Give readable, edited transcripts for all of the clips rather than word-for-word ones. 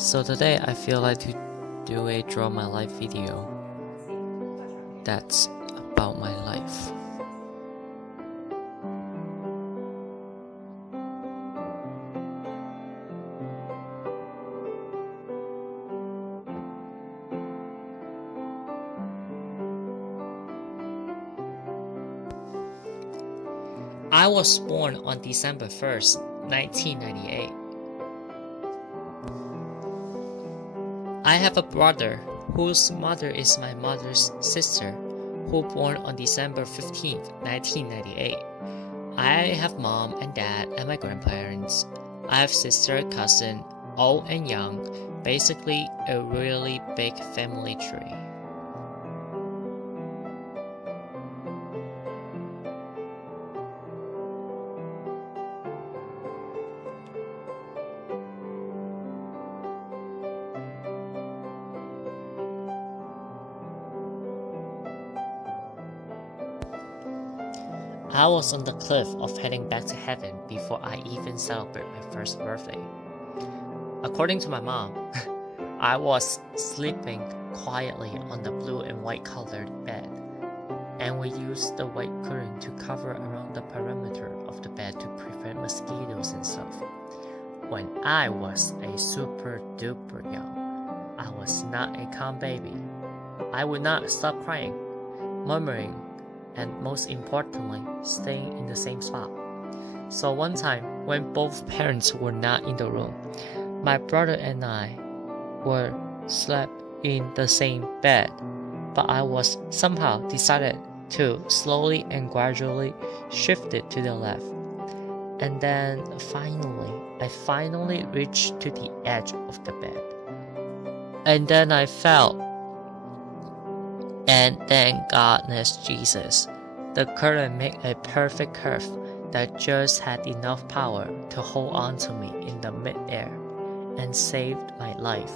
So today I feel like to do a draw my life video that's about my life. I was born on December 1st, 1998. I have a brother whose mother is my mother's sister, who born on December 15th, 1998. I have mom and dad and my grandparents. I have sister, cousin, old and young, basically a really big family tree. I was on the cliff of heading back to heaven before I even celebrate my first birthday. According to my mom, I was sleeping quietly on the blue and white colored bed, and we used the white curtain to cover around the perimeter of the bed to prevent mosquitoes and stuff. When I was a super duper young, I was not a calm baby. I would not stop crying, murmuring, and most importantly, staying in the same spot. So one time, when both parents were not in the room, my brother and I were slept in the same bed, but I was somehow decided to slowly and gradually shift it to the left. And then I finally reached to the edge of the bed. And then I fell. And thank goodness Jesus, the curtain made a perfect curve that just had enough power to hold on to me in the mid-air and saved my life.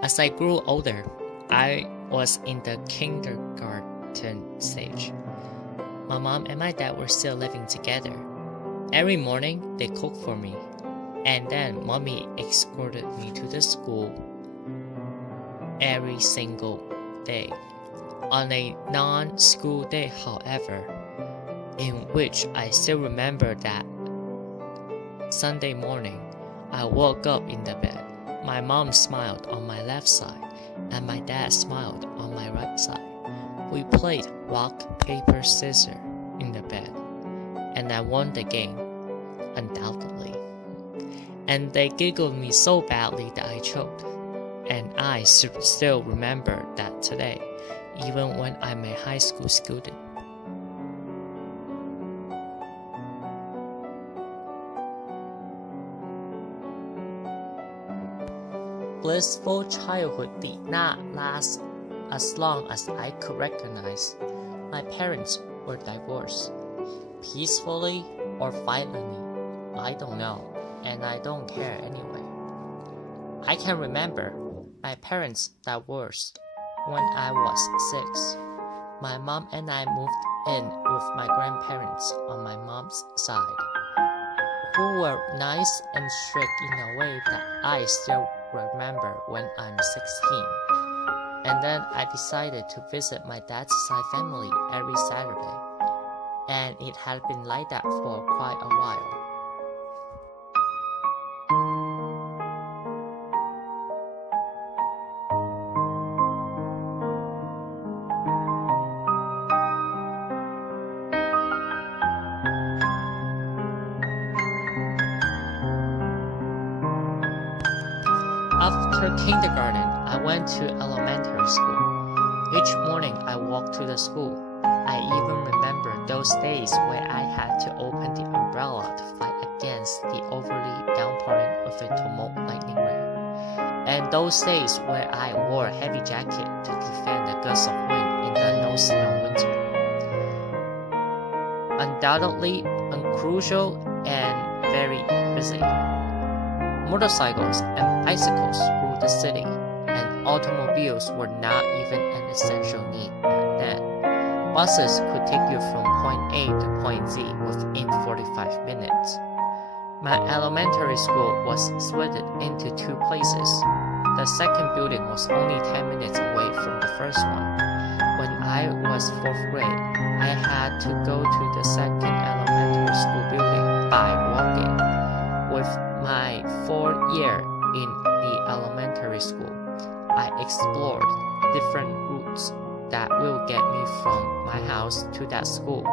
As I grew older, I was in the kindergarten stage. My mom and my dad were still living together. Every morning, they cooked for me, and then mommy escorted me to the school every single day. On a non-school day, however, in which I still remember that Sunday morning, I woke up in the bed. My mom smiled on my left side, and my dad smiled on my right side. We played rock, paper, scissors in the bed, and I won the game, undoubtedly. And they giggled me so badly that I choked, and I still remember that today, even when I'm a high school student. Blissful childhood did not last as long as I could recognize. My parents were divorced, peacefully or violently, I don't know, and I don't care anyway. I can remember my parents divorced when I was 6. My mom and I moved in with my grandparents on my mom's side, who were nice and strict in a way that I still remember when I'm 16. And then I decided to visit my dad's side family every Saturday, and it had been like that for quite a while. After kindergarten, I went to elementary school. Each morning I walked to the school. I even remember those days where I had to open the umbrella to fight against the overly downpouring of a tumult lightning rain. And those days where I wore a heavy jacket to defend the gusts of wind in the no-snow winter. Undoubtedly, crucial and very busy. Motorcycles and bicycles ruled the city, and automobiles were not even an essential need back then. Buses could take you from point A to point Z within 45 minutes. My elementary school was split into two places. The second building was only 10 minutes away from the first one. When I was 4th grade, I had to go to the second elementary school building by walking. With my 4th year in the elementary school, I explored different routes that will get me from my house to that school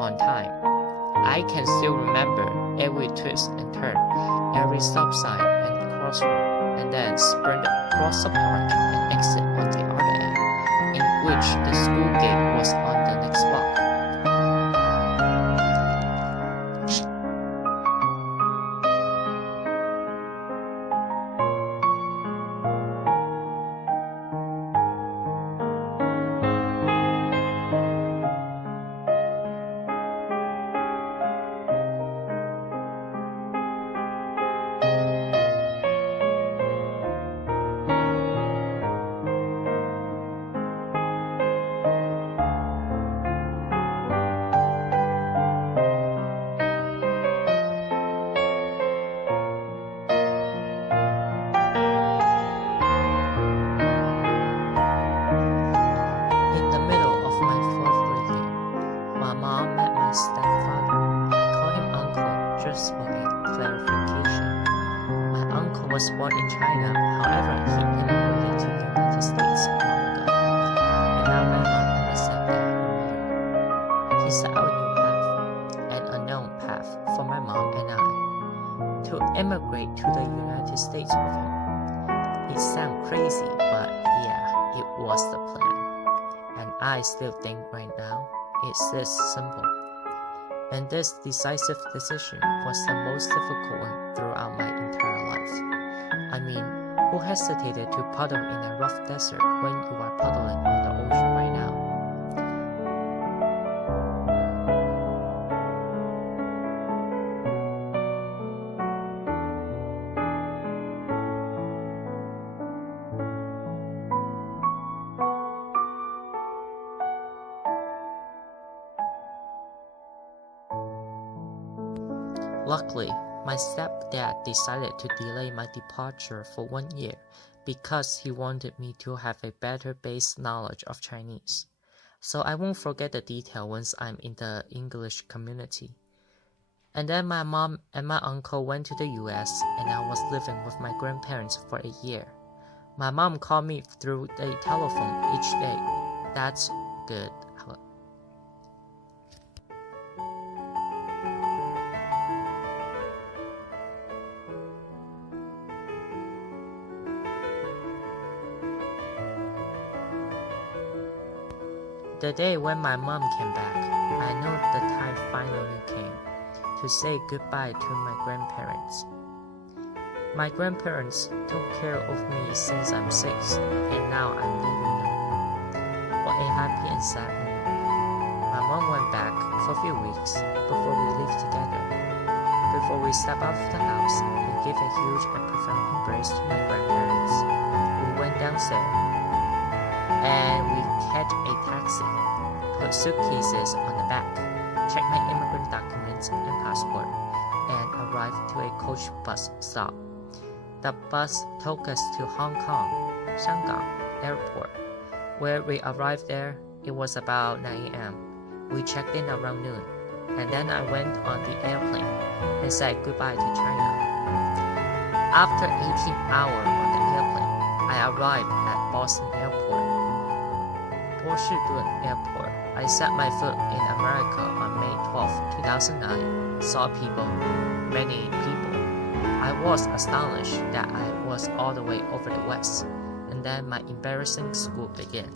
on time. I can still remember every twist and turn, every stop sign and crossroad, and then sprint across the park and exit on the other end, in which the school gate was on the next block. Was born in China, however, he immigrated to the United States a while ago, and now my mom understands that we're married. He set out a new path, an unknown path for my mom and I, to immigrate to the United States with him. It sounds crazy, but yeah, it was the plan, and I still think right now it's this simple. And this decisive decision was the most difficult one throughout my entire life. I mean, who hesitated to paddle in a rough desert when you are paddling on the ocean right now? Luckily, my stepdad decided to delay my departure for 1 year because he wanted me to have a better base knowledge of Chinese. So I won't forget the detail once I'm in the English community. And then my mom and my uncle went to the US and I was living with my grandparents for a year. My mom called me through the telephone each day. That's good. The day when my mom came back, I know the time finally came to say goodbye to my grandparents. My grandparents took care of me since I'm 6, and now I'm leaving them. What a happy and sad moment. My mom went back for a few weeks before we lived together. Before we step out of the house and give a huge and profound embrace to my grandparents, we went downstairs and we catch a taxi, put suitcases on the back, check my immigrant documents and passport, and arrived to a coach bus stop. The bus took us to Hong Kong, Shanghai Airport. Where we arrived there, it was about 9 a.m. We checked in around noon, and then I went on the airplane and said goodbye to China. After 18 hours on the airplane, I arrived at Boston Airport. Washington Airport. I set my foot in America on May 12, 2009. Saw people, many people. I was astonished that I was all the way over the West, and then my embarrassing school began.